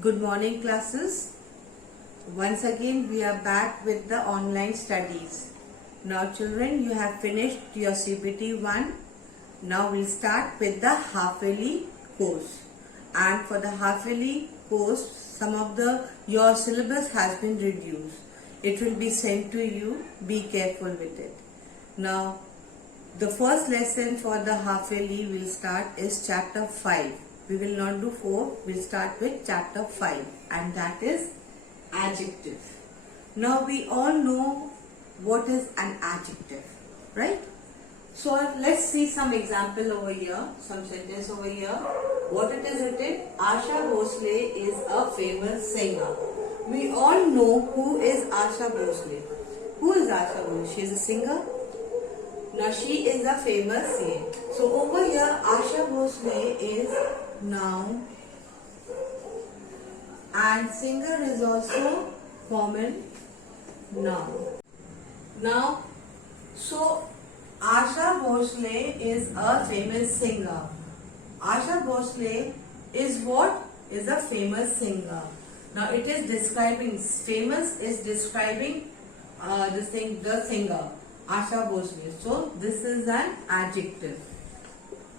Good morning classes. Once again we are back with the online studies. Now children, you have finished your CPT 1. Now we'll start with the half-yearly course. And for the half-yearly course, some of your syllabus has been reduced. It will be sent to you. Be careful with it. Now the first lesson for the half-yearly will start is chapter 5. We will not do 4, we will start with chapter 5, and that is adjective. Now we all know what is an adjective, right? So let's see some example over here, some sentence over here. What it is written, Asha Bhosle is a famous singer. We all know who is Asha Bhosle. Who is Asha Bhosle? She is a singer. Now she is a famous singer. So over here Asha Bhosle is noun and singer is also common noun. Now, so Asha Bhosle is a famous singer. Asha Bhosle is what? Is a famous singer. Now it is describing, famous is describing the singer, Asha Bhosle. So this is an adjective,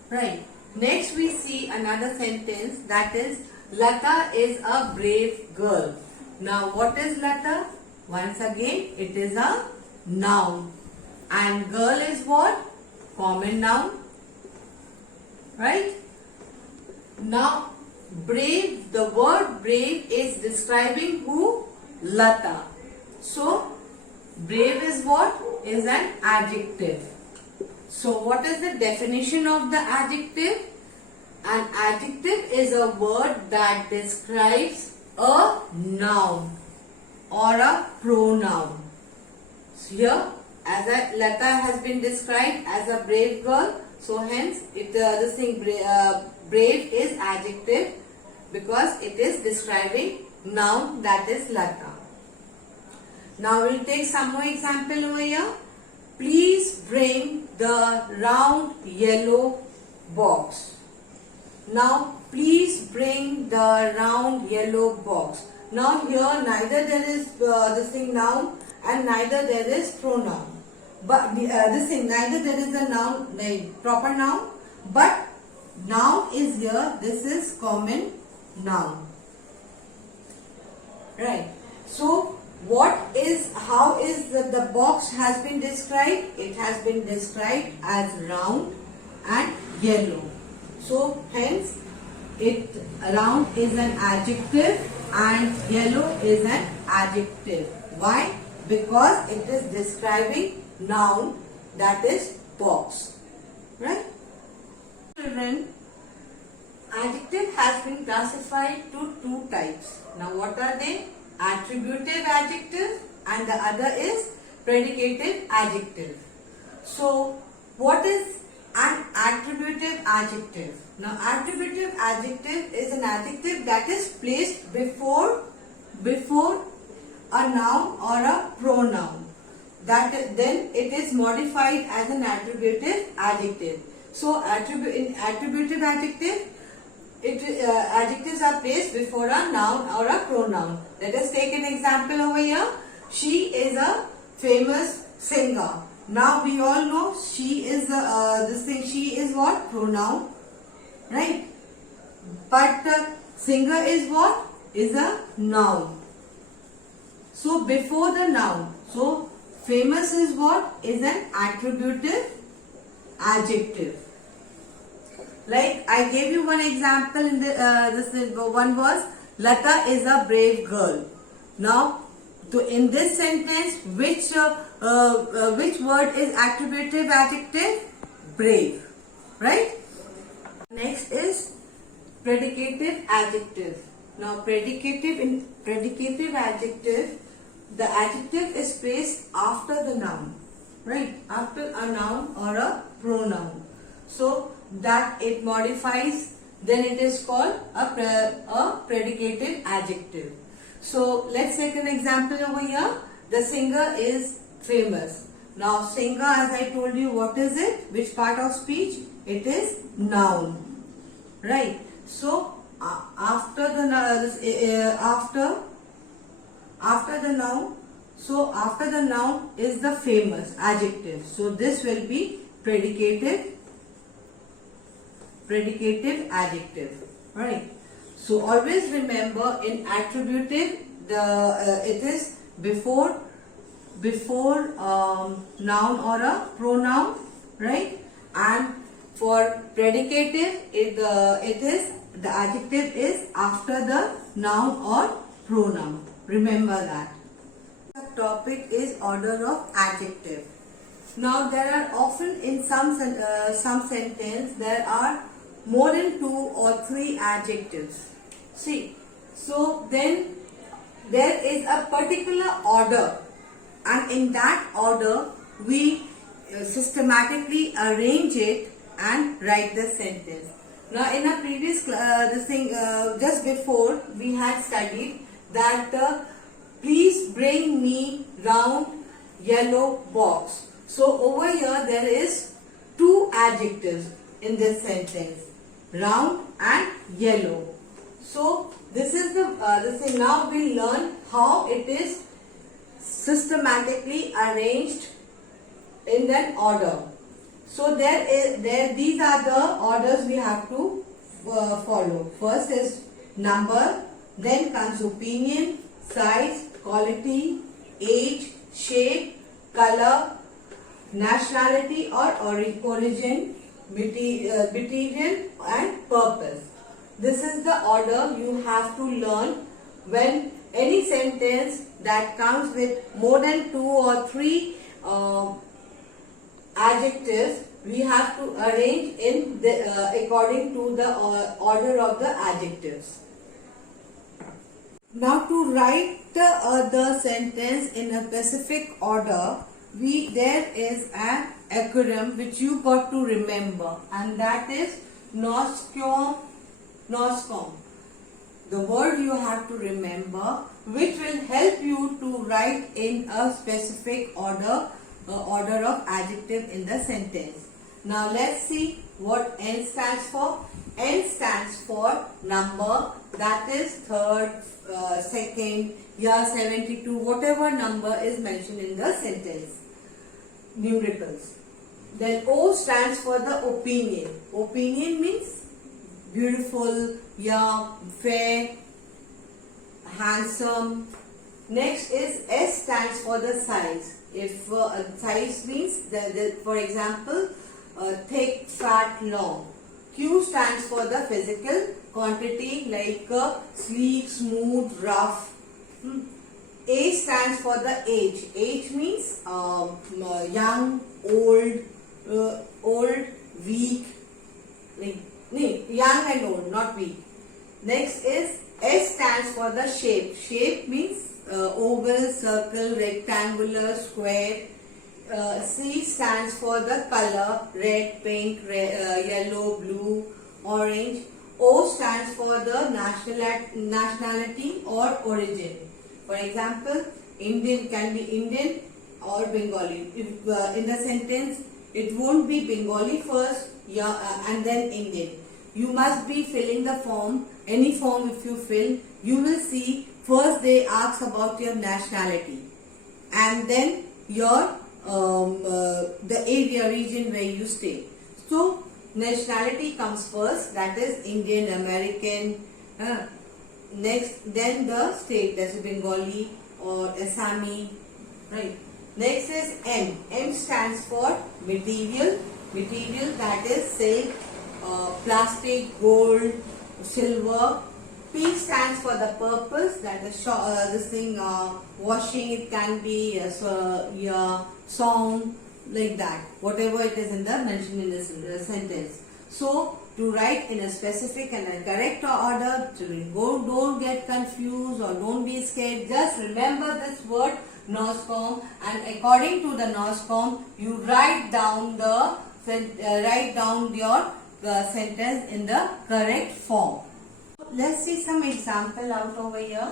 right? Next we see another sentence, that is Lata is a brave girl. Now what is Lata? Once again it is a noun, and girl is what? Common noun, right? Now brave, the word brave is describing who? Lata. So brave is what? Is an adjective. So what is the definition of the adjective? An adjective is a word that describes a noun or a pronoun. So here, as Lata has been described as a brave girl, so hence brave is adjective because it is describing noun, that is Lata. Now we will take some more example over here. Please bring the round yellow box. Now please bring the round yellow box. Now here neither there is noun and neither there is pronoun. But neither there is a noun, proper noun, but noun is here. This is common noun, right? So how is the box has been described? It has been described as round and yellow. So hence round is an adjective and yellow is an adjective. Why? Because it is describing noun, that is box, right? Children, adjective has been classified to two types. Now what are they? Attributive adjective and the other is predicative adjective. So what is an attributive adjective? Now attributive adjective is an adjective that is placed before a noun or a pronoun. Then it is modified as an attributive adjective. So in attributive adjective, adjectives are placed before a noun or a pronoun. Let us take an example over here. She is a famous singer. Now we all know she is she is what? Pronoun, right? But singer is what? Is a noun. So before the noun, so famous is what? Is an attributive adjective. Like I gave you one example in this one was Lata is a brave girl. Now in this sentence, which word is attributive adjective? Brave, right? Next is predicative adjective. Now predicative adjective, the adjective is placed after the noun, right? After a noun or a pronoun. So that it modifies, then it is called a predicative adjective. So let's take an example over here. The singer is famous. Now singer, as I told you, what is it? Which part of speech? It is noun, right? So after the after the noun. So after the noun is the famous adjective. So this will be predicative adjective, right? So always remember, in attributive it is before noun or a pronoun, right? And for predicative it is the adjective is after the noun or pronoun. Remember that. The topic is order of adjective. Now there are often in some sentence there are more than 2 or 3 adjectives. See, so then there is a particular order, and in that order we systematically arrange it and write the sentence. Now in a previous just before we had studied that please bring me round yellow box. So over here there is 2 adjectives in this sentence, round and yellow. So this is the thing. Now we learn how it is systematically arranged in that order. So these are the orders we have to follow. First is number, then comes opinion, size, quality, age, shape, color, nationality or origin, material and purpose. This is the order you have to learn when any sentence that comes with more than 2 or 3 adjectives, we have to arrange in according to the order of the adjectives. Now to write the sentence in a specific order, there is an acronym which you got to remember, and that is NOSCOM. The word you have to remember, which will help you to write in a specific order of adjective in the sentence. Now let's see what N stands for. N stands for number, that is third, second, year 72, whatever number is mentioned in the sentence, numericals. Then O stands for the opinion. Opinion means beautiful, young, fair, handsome. Next is S stands for the size. If size means for example thick, fat, long. Q stands for the physical quantity like sleek, smooth, rough. A stands for the age. Age means young, old, weak. Young and old, not weak. Next is S stands for the shape. Shape means oval, circle, rectangular, square. C stands for the color, red, pink, yellow, blue, orange. O stands for the nationality or origin. For example, Indian can be Indian or Bengali. If in the sentence it won't be Bengali first, and then Indian. You must be filling the form. Any form if you fill, you will see first they ask about your nationality, and then your the area, region where you stay. So nationality comes first, that is Indian, American. Next, then the state, that's Bengali or Assami, right? Next is M. M stands for material. Material, that is silk, plastic, gold, silver. P stands for the purpose, that is washing. It can be song, like that, whatever it is mentioned in this sentence. So to write in a specific and a correct order, don't get confused or don't be scared. Just remember this word NOSCOM, and according to the NOSCOM, you write down your sentence in the correct form. Let's see some example out over here.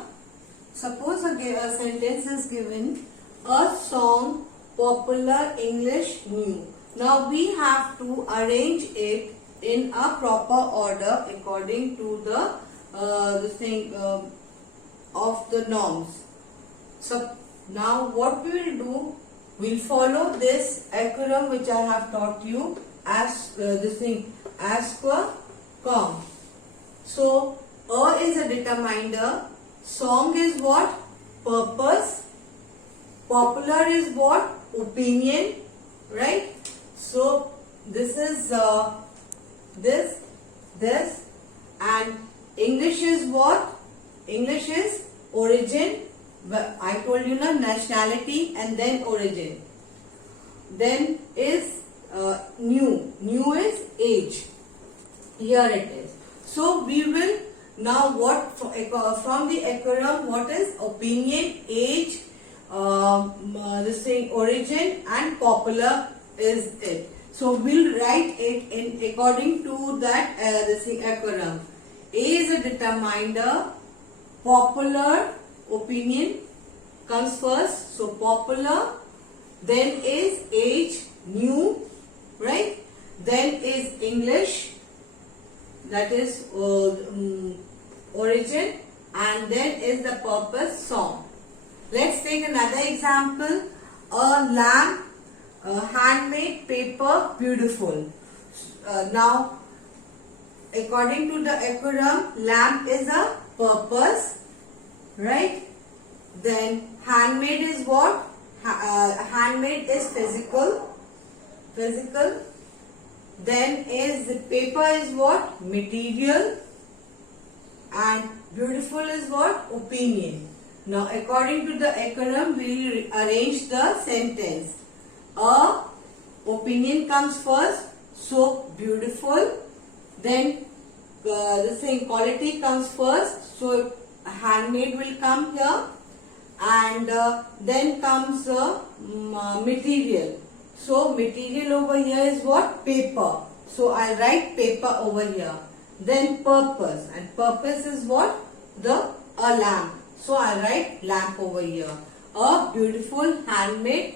Suppose a sentence is given, a song popular English new. Now we have to arrange it in a proper order according to the of the norms. So now what we will do, we'll follow this acronym which I have taught you as as per com. So A is a determiner, song is what? Purpose, popular is what? Opinion, right? So this is this, and English is what? English is origin. I told you na, nationality and then origin. Then is new. New is age. Here it is. So we will now what from the acronym, what is opinion, age, origin and popular is it. So we'll write it in according to that acronym. A is a determiner, popular, opinion comes first. So popular, then is age, new, right? Then is English, that is origin, and then is the purpose, song. Let's take another example. A lamp, handmade, paper, beautiful. Now according to the acronym, lamp is a purpose, right? Then handmade is what? Handmade is physical. Then is the paper is what? Material. And beautiful is what? Opinion. Now according to the acronym, we arrange the sentence. A opinion comes first, so beautiful. Then quality comes first, so handmade will come here, and then comes material. So material over here is what? Paper. So I'll write paper over here. Then purpose, and purpose is what? A lamp. So I'll write lamp over here. A beautiful handmade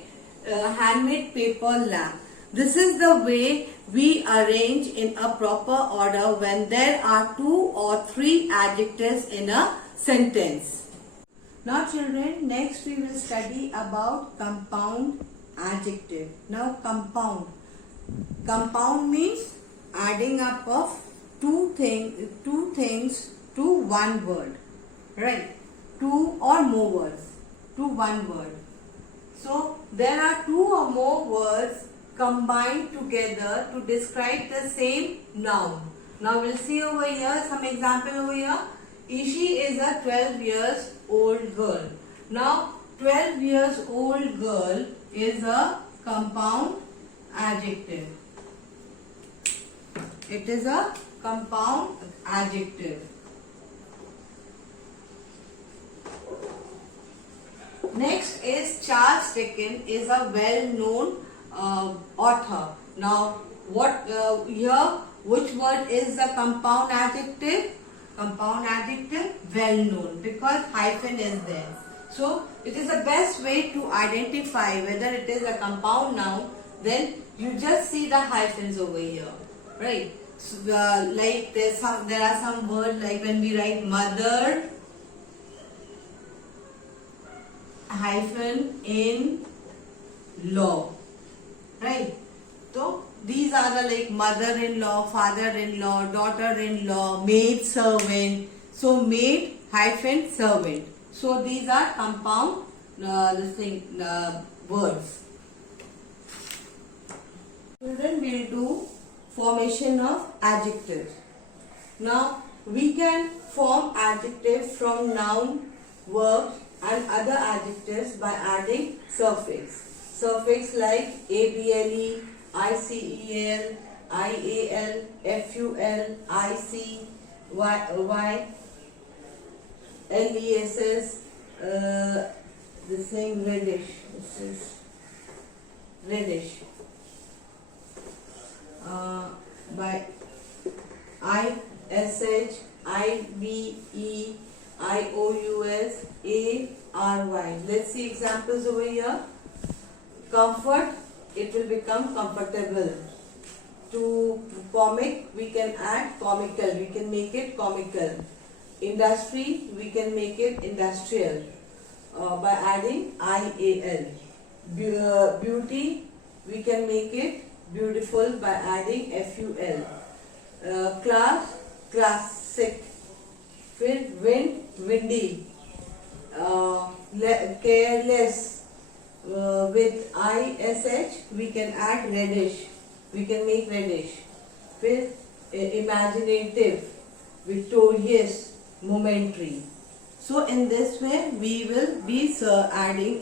paper lamp. This is the way we arrange in a proper order when there are 2 or 3 adjectives in a sentence. Now children, next we will study about compound adjective. Now compound. Compound means adding up of two things to one word. Right? 2 or more words to one word. So there are 2 or more words combined together to describe the same noun. Now we'll see over here some example over here. Ishi is a 12 years old girl. Now 12 years old girl is a compound adjective. It is a compound adjective. Next is Charles Dickens is a well-known author. Now what which word is the compound adjective? Compound adjective, well-known, because hyphen is there. So it is the best way to identify whether it is a compound noun. Then you just see the hyphens over here, right? So, like there are some words like when we write mother hyphen in law, right? So these are the like mother-in-law, father-in-law, daughter-in-law, maid servant. So maid hyphen servant. So these are compound words. Children will do formation of adjectives. Now we can form adjectives from noun, verb and other adjectives by adding suffix. Suffix like able, icel, ial, ful, ic, y, less, this thing reddish. This is reddish. By ish, ive, ious, ary. Let's see examples over here. Comfort, it will become comfortable. To comic, we can add comical. We can make it comical. Industry, we can make it industrial by adding IAL. Beauty, we can make it beautiful by adding FUL. Class, classic. Wind, windy. Careless, with ISH we can add reddish. We can make reddish. Imaginative, victorious, momentary. So in this way we will be adding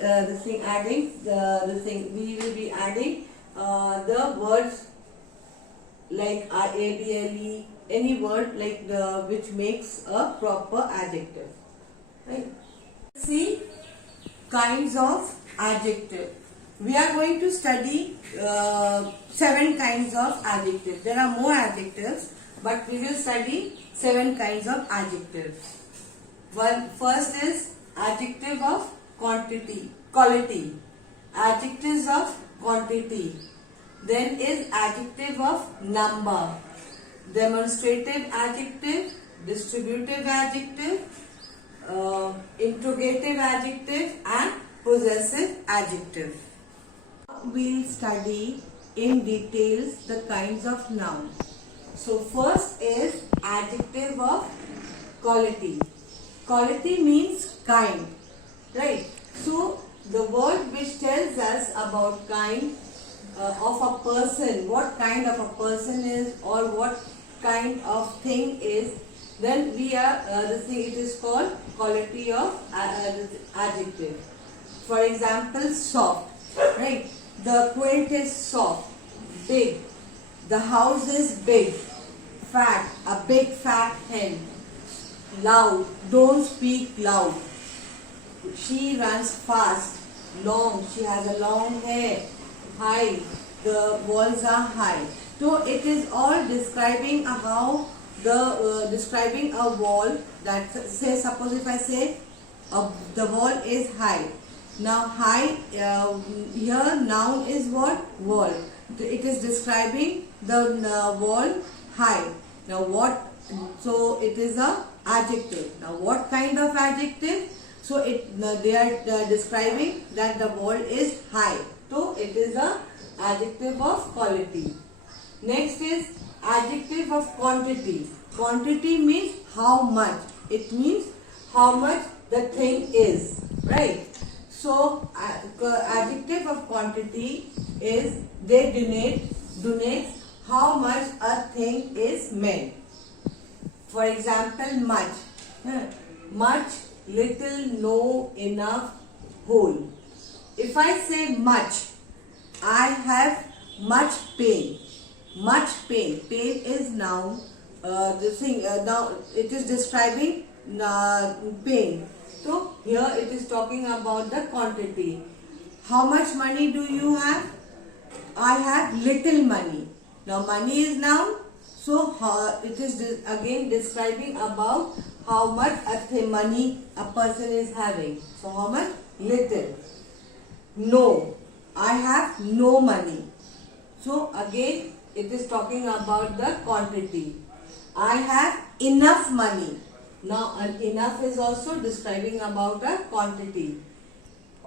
we will be adding the words like IABLE, any word like which makes a proper adjective. Right? See kinds of adjective. We are going to study 7 kinds of adjectives. There are more adjectives, but we will study 7 kinds of adjectives. First is adjective of quality. Adjectives of quantity. Then is adjective of number. Demonstrative adjective, distributive adjective, interrogative adjective and possessive adjective. We'll study in details the kinds of noun. So first is adjective of quality. Quality means kind, right? So the word which tells us about kind of a person, what kind of a person is or what kind of thing is, then we are it is called quality of adjective. For example, soft, right? The quilt is soft. Big, the house is big. Fat, a big fat hen. Loud, don't speak loud. She runs fast. Long, she has a long hair. High, the walls are high. So it is all describing describing a wall. That say, suppose if I say the wall is high. Now high, here noun is what? Wall. It is describing the wall high. Now what? So it is a adjective. Now what kind of adjective? So they are describing that the wall is high. So it is a adjective of quality. Next is adjective of quantity. Quantity means how much. It means how much the thing is, right? So adjective of quantity is denotes how much a thing is meant. For example, much. Much, little, no, enough, whole. If I say much, I have much pain. Much pain. Pain is noun. Now it is describing pain. So here it is talking about the quantity. How much money do you have? I have little money. Now money is noun. So it is again describing about how much money a person is having. So how much? Little. No, I have no money. So again it is talking about the quantity. I have enough money. Now enough is also describing about a quantity.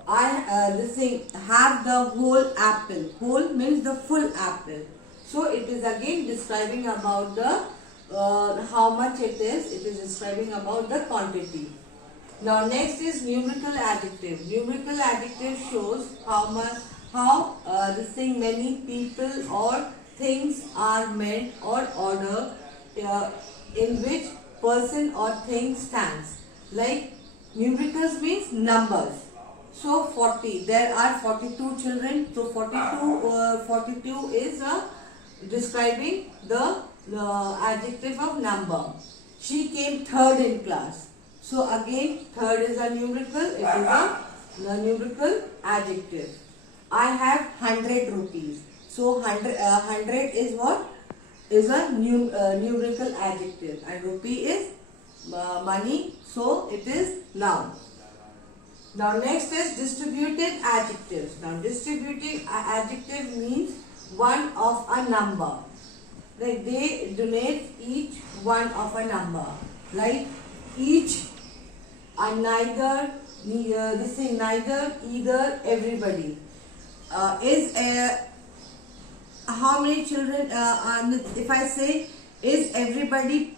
I have the whole apple. Whole means the full apple. So it is again describing about the how much it is. It is describing about the quantity. Now next is numerical adjective. Numerical adjective shows how many people or things are meant or order in which person or thing stands. Like numericals means numbers. So 40, there are 42 children. So 42 is describing the adjective of number. She came third in class. So again third is a numerical. It is a numerical adjective. I have 100 rupees. So 100 is what? Is a numerical adjective, and rupee is money, so it is noun. Now next is distributive adjectives. Now distributive adjective means one of a number. Like they denote each one of a number. Like each, and neither, neither, either, everybody. How many children, if I say, is everybody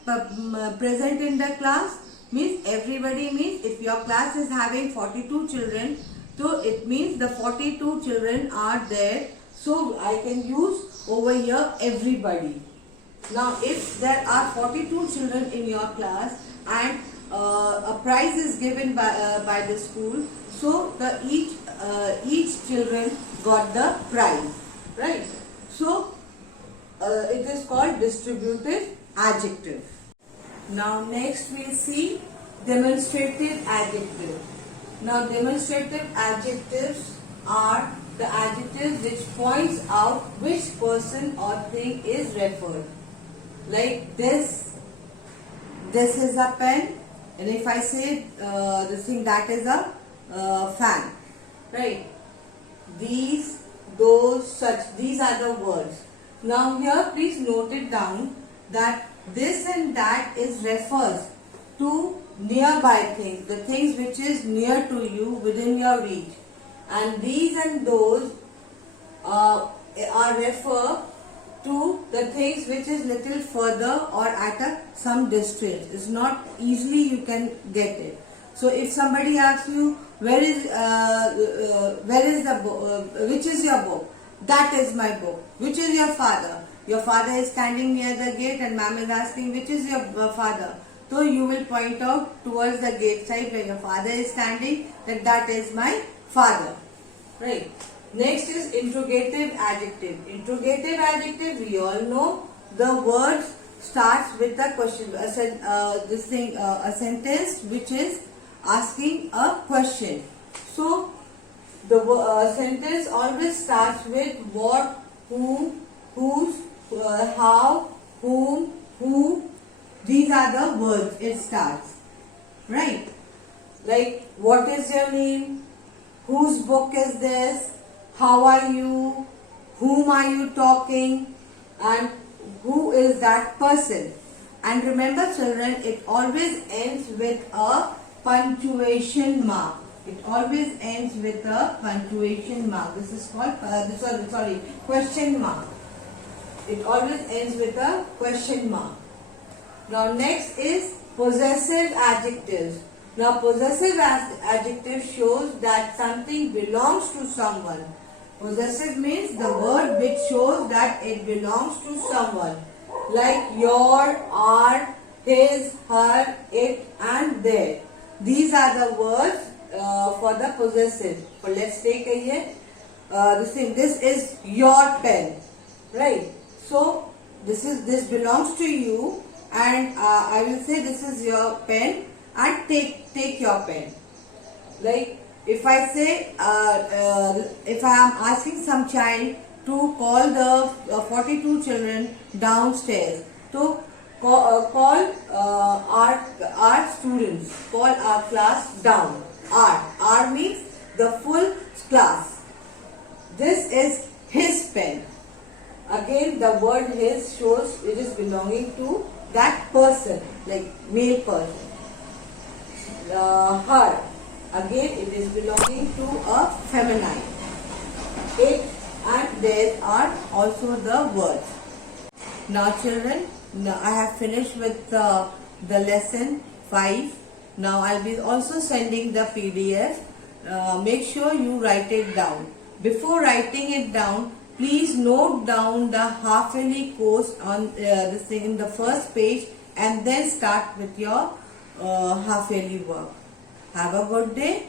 present in the class? Means everybody means if your class is having 42 children, so it means the 42 children are there. So I can use over here everybody. Now if there are 42 children in your class and a prize is given by the school, so the each children got the prize, right? So it is called distributive adjective. Now next we see demonstrative adjective. Now demonstrative adjectives are the adjectives which points out which person or thing is referred. Like this is a pen, and if I say this thing, that is a fan, right? These, those, such, these are the words. Now here please note it down that this and that is refers to nearby things, the things which is near to you, within your reach, and these and those are refer to the things which is little further or at some distance. It's not easily you can get it. So if somebody asks you where is the book, which is your book? That is my book. Which is your father? Your father is standing near the gate and ma'am is asking which is your father. So you will point out towards the gate side where your father is standing, that is my father. Right. Next is interrogative adjective. Interrogative adjective, we all know the word starts with a question. A sentence which is asking a question. So the sentence always starts with what, whom, whose, how, whom, who. These are the words it starts, right? Like, what is your name? Whose book is this? How are you? Whom are you talking? And who is that person? And remember children, it always ends with a punctuation mark. It always ends with a punctuation mark. This is called, question mark. It always ends with a question mark. Now next is possessive adjectives. Now possessive adjective shows that something belongs to someone. Possessive means the word which shows that it belongs to someone. Like your, our, his, her, it and their. These are the words for the possessive. So let's take here this is your pen, right? So this belongs to you, and I will say this is your pen and take your pen. Like if I say if I am asking some child to call the 42 children downstairs, to call our students, call our class down. R means the full class. This is his pen. Again the word his shows it is belonging to that person, like male person. Her, again it is belonging to a feminine. It and there are also the words. Now children, I have finished with the lesson 5. Now I'll be also sending the PDF. Make sure you write it down. Before writing it down, please note down the half-yearly course on this thing in the first page, and then start with your half-yearly work. Have a good day.